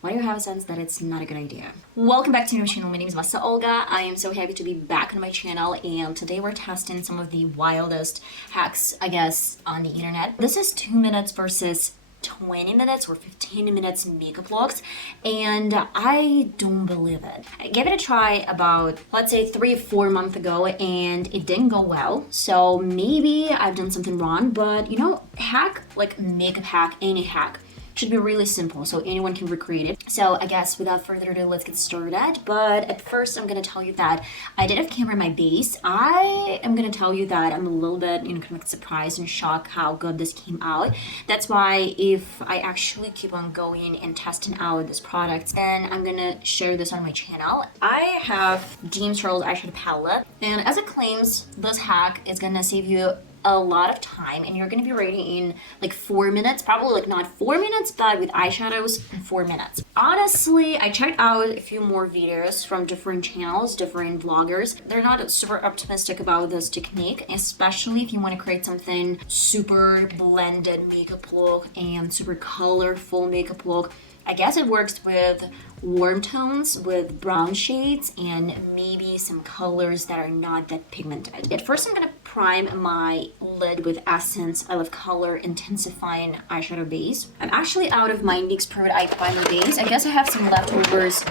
why do you have a sense that it's not a good idea? Welcome back to my channel. My name is VassaOlga. I am so happy to be back on my channel, and today we're testing some of the wildest hacks, I guess, on the internet. This is 2 minutes versus 20 minutes or 15 minutes makeup looks, and I don't believe it. I gave it a try about, let's say, 3 or 4 months ago, and it didn't go well. So maybe I've done something wrong, but you know, hack, like makeup hack, any hack, should be really simple so anyone can recreate it. So I guess without further ado, let's get started. But at first, I'm gonna tell you that I did have camera in my base. I am gonna tell you that I'm a little bit, kind of like surprised and shocked how good this came out. That's why if I actually keep on going and testing out this product, then I'm gonna share this on my channel. I have James Charles eyeshadow palette, and as it claims, this hack is gonna save you a lot of time, and you're going to be ready in like 4 minutes, probably like not 4 minutes, but with eyeshadows in 4 minutes. Honestly, I checked out a few more videos from different channels, different vloggers. They're not super optimistic about this technique, especially if you want to create something super blended makeup look and super colorful makeup look. I guess it works with warm tones, with brown shades, and maybe some colors that are not that pigmented. At first, I'm gonna prime my lid with Essence I Love Color Intensifying eyeshadow base. I'm actually out of my NYX Perfect Eye Primer base. I guess I have some leftovers.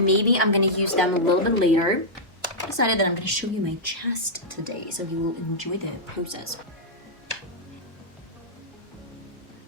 Maybe I'm gonna use them a little bit later. I decided that I'm gonna show you my chest today, so you will enjoy the process.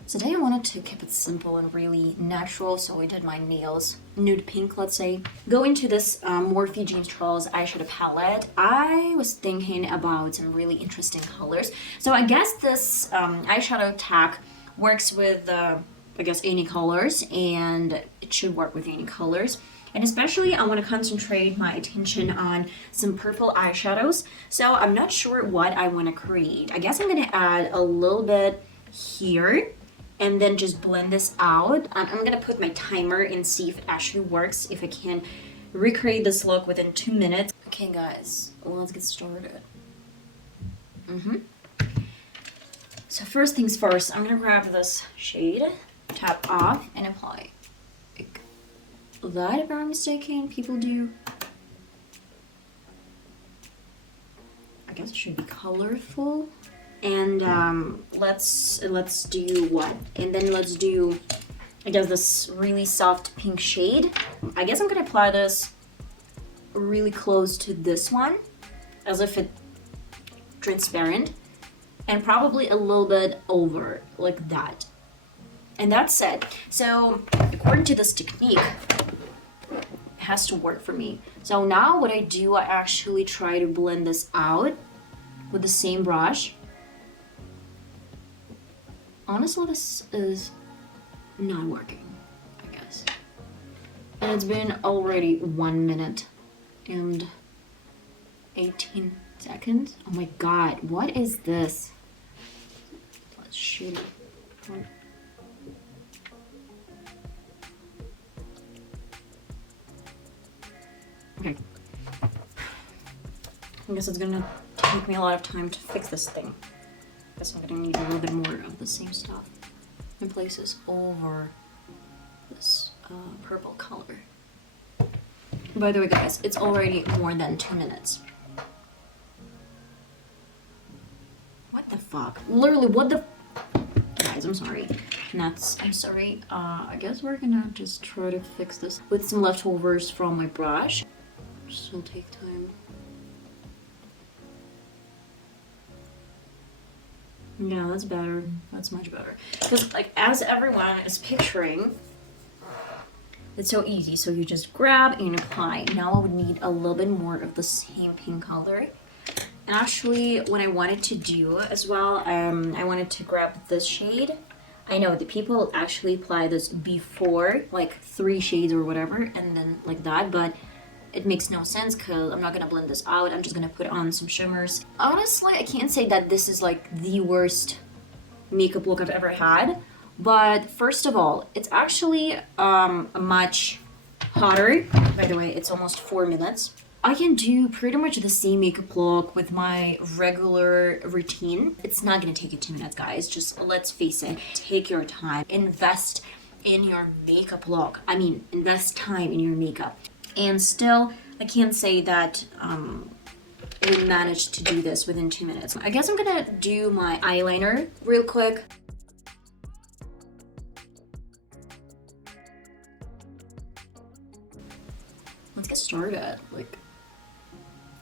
Today I wanted to keep it simple and really natural, so I did my nails nude pink, let's say. Going to this Morphe James Charles eyeshadow palette, I was thinking about some really interesting colors. So I guess this eyeshadow tack works with, I guess, any colors, and it should work with any colors. And especially I want to concentrate my attention on some purple eyeshadows. So I'm not sure what I want to create. I guess I'm going to add a little bit here, and then just blend this out. I'm gonna put my timer and see if it actually works, if I can recreate this look within 2 minutes. Okay guys, let's get started. So first things first, I'm gonna grab this shade, tap off, and apply. Like that, if I'm not mistaken, people do. I guess it should be colorful. And let's do what? And then let's do, I guess, this really soft pink shade. I guess I'm gonna apply this really close to this one, as if it's transparent, and probably a little bit over, like that. And that's it. So according to this technique, it has to work for me. So now what I do, I actually try to blend this out with the same brush. Honestly, this is not working, I guess. And it's been already 1 minute and 18 seconds. Oh my god, what is this? Let's shoot it. Okay. I guess it's gonna take me a lot of time to fix this thing. I guess I'm gonna need a little bit more of the same stuff in places over this purple color. By the way guys, it's already more than 2 minutes. What the fuck? Literally, what the guys, I'm sorry. Nuts. I'm sorry. I guess we're gonna just try to fix this with some leftovers from my brush. Still take time. Yeah, that's better. That's much better. Because, like, as everyone is picturing, it's so easy. So you just grab and apply. Now I would need a little bit more of the same pink color. And actually, what I wanted to do as well, I wanted to grab this shade. I know the people actually apply this before, like 3 shades or whatever, and then like that, but it makes no sense because I'm not gonna blend this out. I'm just gonna put on some shimmers. Honestly, I can't say that this is like the worst makeup look I've ever had, but first of all, it's actually much hotter. By the way, it's almost 4 minutes. I can do pretty much the same makeup look with my regular routine. It's not gonna take you 2 minutes, guys. Just let's face it, take your time. Invest in your makeup look. I mean, invest time in your makeup. And still, I can't say that we managed to do this within 2 minutes. I guess I'm gonna do my eyeliner real quick. Let's get started. Like,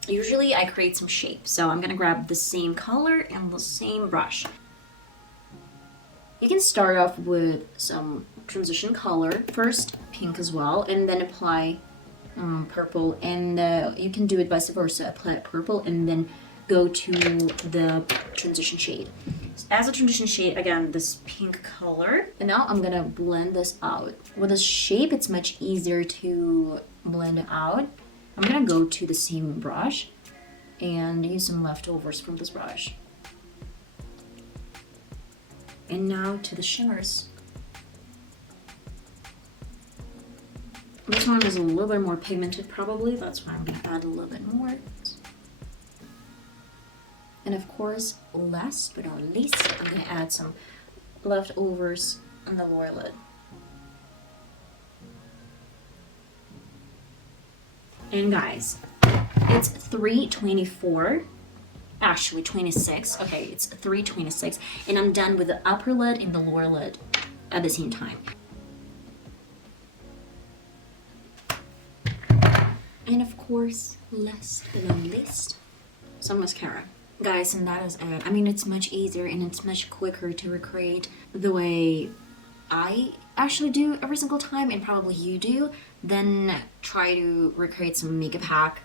usually I create some shape, so I'm gonna grab the same color and the same brush. You can start off with some transition color first, pink as well, and then apply purple, and you can do it vice versa. Apply purple and then go to the transition shade. As a transition shade, again, this pink color. And now I'm gonna blend this out. With this shape, it's much easier to blend it out. I'm gonna go to the same brush and use some leftovers from this brush. And now to the shimmers. This one is a little bit more pigmented probably, that's why I'm gonna add a little bit more. And of course, last but not least, I'm gonna add some leftovers on the lower lid. And guys, it's 3:24. Actually 26. Okay, it's 3:26, and I'm done with the upper lid and the lower lid at the same time. And of course, last but not least, some mascara. Guys, and that is it. I mean, it's much easier and it's much quicker to recreate the way I actually do every single time, and probably you do, than try to recreate some makeup hack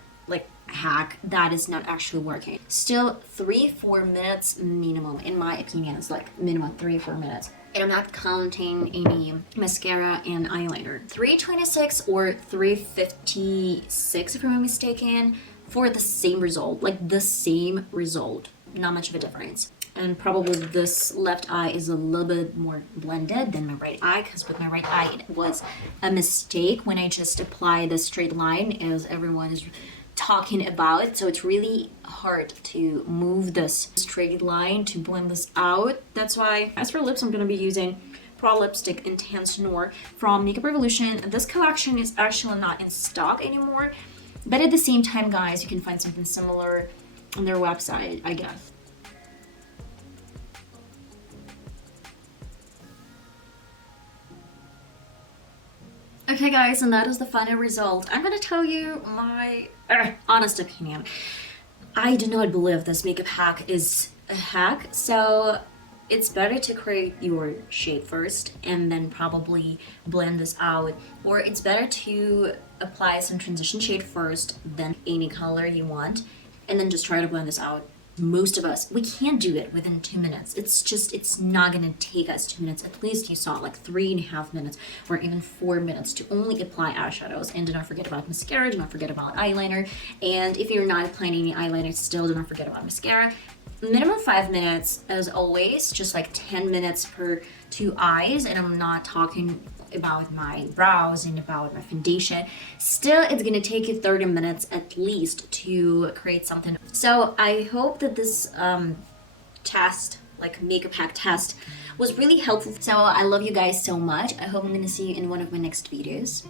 that is not actually working. Still 3-4 minutes minimum, in my opinion. It's like minimum 3-4 minutes, and I'm not counting any mascara and eyeliner. 3:26 or 3:56 if I'm not mistaken, for the same result, like the same result, not much of a difference. And probably this left eye is a little bit more blended than my right eye, because with my right eye it was a mistake when I just applied the straight line, as everyone is talking about. So it's really hard to move this straight line to blend this out. That's why, as for lips, I'm going to be using Pro Lipstick Intense Noir from Makeup Revolution. This collection is actually not in stock anymore, but at the same time, guys, you can find something similar on their website, I guess. Okay guys, and that is the final result. I'm gonna tell you my honest opinion. I do not believe this makeup hack is a hack, so it's better to create your shade first and then probably blend this out, or it's better to apply some transition shade first, then any color you want, and then just try to blend this out. Most of us, we can't do it within 2 minutes. It's not gonna take us 2 minutes. At least you saw like 3.5 minutes or even 4 minutes to only apply eyeshadows. And do not forget about mascara, do not forget about eyeliner. And if you're not applying any eyeliner, still do not forget about mascara. Minimum 5 minutes as always, just like 10 minutes per 2 eyes. And I'm not talking about my brows and about my foundation. Still, it's gonna take you 30 minutes at least to create something. So I hope that this test, like makeup hack test, was really helpful. So I love you guys so much. I hope I'm gonna see you in one of my next videos.